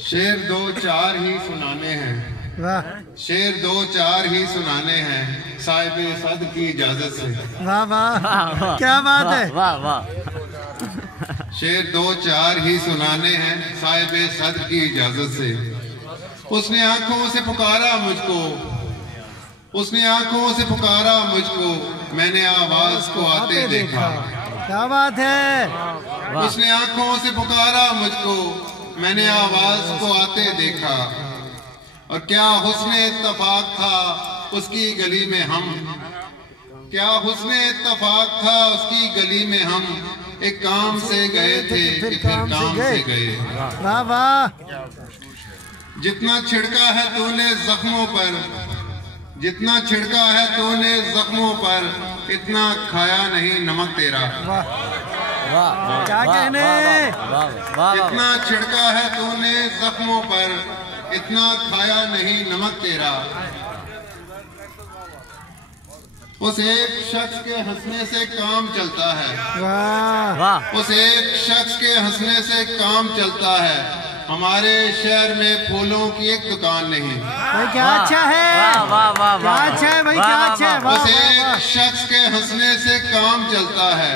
शेर दो चार ही सुनाने हैं, शेर दो चार ही सुनाने हैं साहिबे सद की इजाजत से। वाह वाह, क्या बात है। वाह वाह। शेर दो चार ही सुनाने हैं साहिबे सद की इजाजत से। उसने आंखों से पुकारा मुझको, उसने आंखों से पुकारा मुझको, मैंने आवाज को आते देखा। क्या बात है। उसने आंखों से पुकारा मुझको, मैंने आवाज को आते देखा। और क्या हुस्ने इत्तफाक था उसकी गली में हम, क्या हुस्ने इत्तफाक था उसकी गली में हम। एक काम से गए थे फिर काम से गए। वाह वाह। जितना छिड़का है तूने जख्मों पर, जितना छिड़का है तूने जख्मों पर, इतना खाया नहीं नमक तेरा। क्या कहने। जितना छिड़का है तूने जख्मों पर, इतना खाया नहीं नमक तेरा। उस एक शख्स के हंसने से काम चलता है, वाह। उस एक शख्स के हंसने से काम चलता है। हमारे शहर में फूलों की एक दुकान नहीं। भाई क्या अच्छा है। क्या अच्छा है भाई, क्या अच्छा है। उस एक शख्स के हंसने से काम चलता है।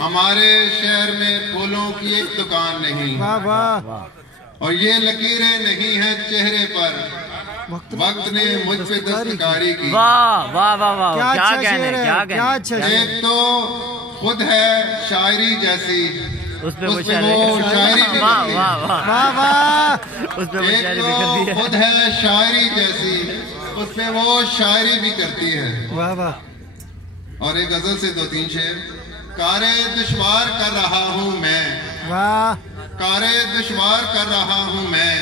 हमारे शहर में फूलों की एक दुकान नहीं। वाह वाह। और ये लकीरें नहीं हैं चेहरे पर, वक्त ने मुझ पे दस्तकारी की। वाह वाह वाह वाह। क्या क्या अच्छा कहने, शेर है, क्या क्या अच्छा कहने। एक तो खुद है शायरी जैसी, उस पे वो उसपे वो शायरी भी वाह करती वाह है। वाह। वाह वाह। उस पे वो एक शायरी भी कर दी तो है। खुद है शायरी जैसी, उसपे वो शायरी भी करती है। वाह वाह। और एक गजल से दो तीन शेर। कारे दुश्वार कर रहा हूँ मैं, वाह। कारे दुश्वार कर रहा हूँ मैं,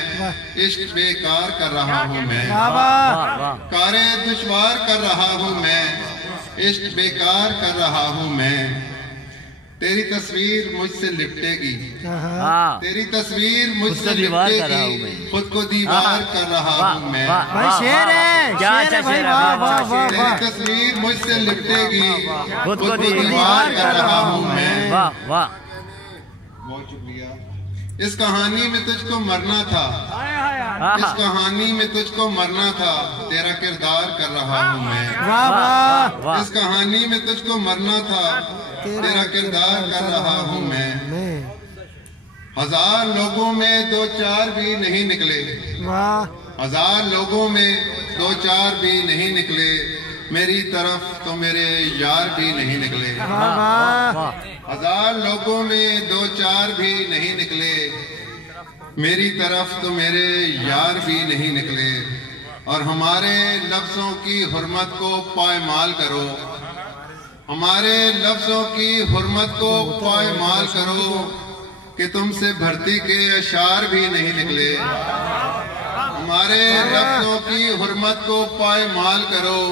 इश्क बेकार कर रहा हूँ मैं। वाह वाह। कारे दुश्वार कर रहा हूँ मैं, इश्क बेकार कर रहा हूँ मैं। तेरी तस्वीर मुझसे लिपटेगी, तेरी तस्वीर मुझसे लिपटेगी, खुद को दीवार कर रहा हूँ मैं। भाई शेर है, क्या शेर अच्छा है भाई। शेर है। वाह वाह वाह तेरी वाह। तस्वीर मुझसे लिपटेगी, खुद खुद को को दीवार कर रहा हूँ मैं। वाह वाह। बहुत शुक्रिया। इस कहानी में तुझको मरना था, इस कहानी में तुझको मरना था, तेरा किरदार कर रहा हूँ मैं। वाह वाह। इस कहानी में तुझको मरना था, तेरा किरदार कर रहा हूँ मैं। हजार लोगों में दो चार भी नहीं निकले, वाह। हजार लोगों में दो चार भी नहीं निकले, मेरी तरफ तो मेरे यार भी नहीं निकले। हजार लोगों में दो चार भी नहीं निकले, मेरी तरफ तो मेरे यार भी नहीं निकले। और हमारे लफ्जों की हुर्मत को पायमाल करो, हमारे लफ्जों की हुर्मत को पायमाल करो, कि तुमसे भर्ती के अशार भी नहीं निकले। हमारे लफ्जों की हुर्मत को पायमाल करो,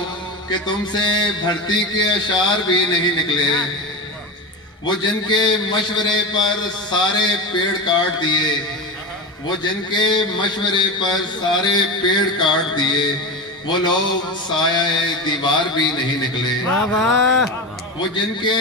कि तुमसे भर्ती के अशार भी नहीं निकले। वो जिनके मशवरे पर सारे पेड़ काट दिए, वो जिनके मशवरे पर सारे पेड़ काट दिए, वो लोग साया दीवार भी नहीं निकले। वाह वाह। वो जिनके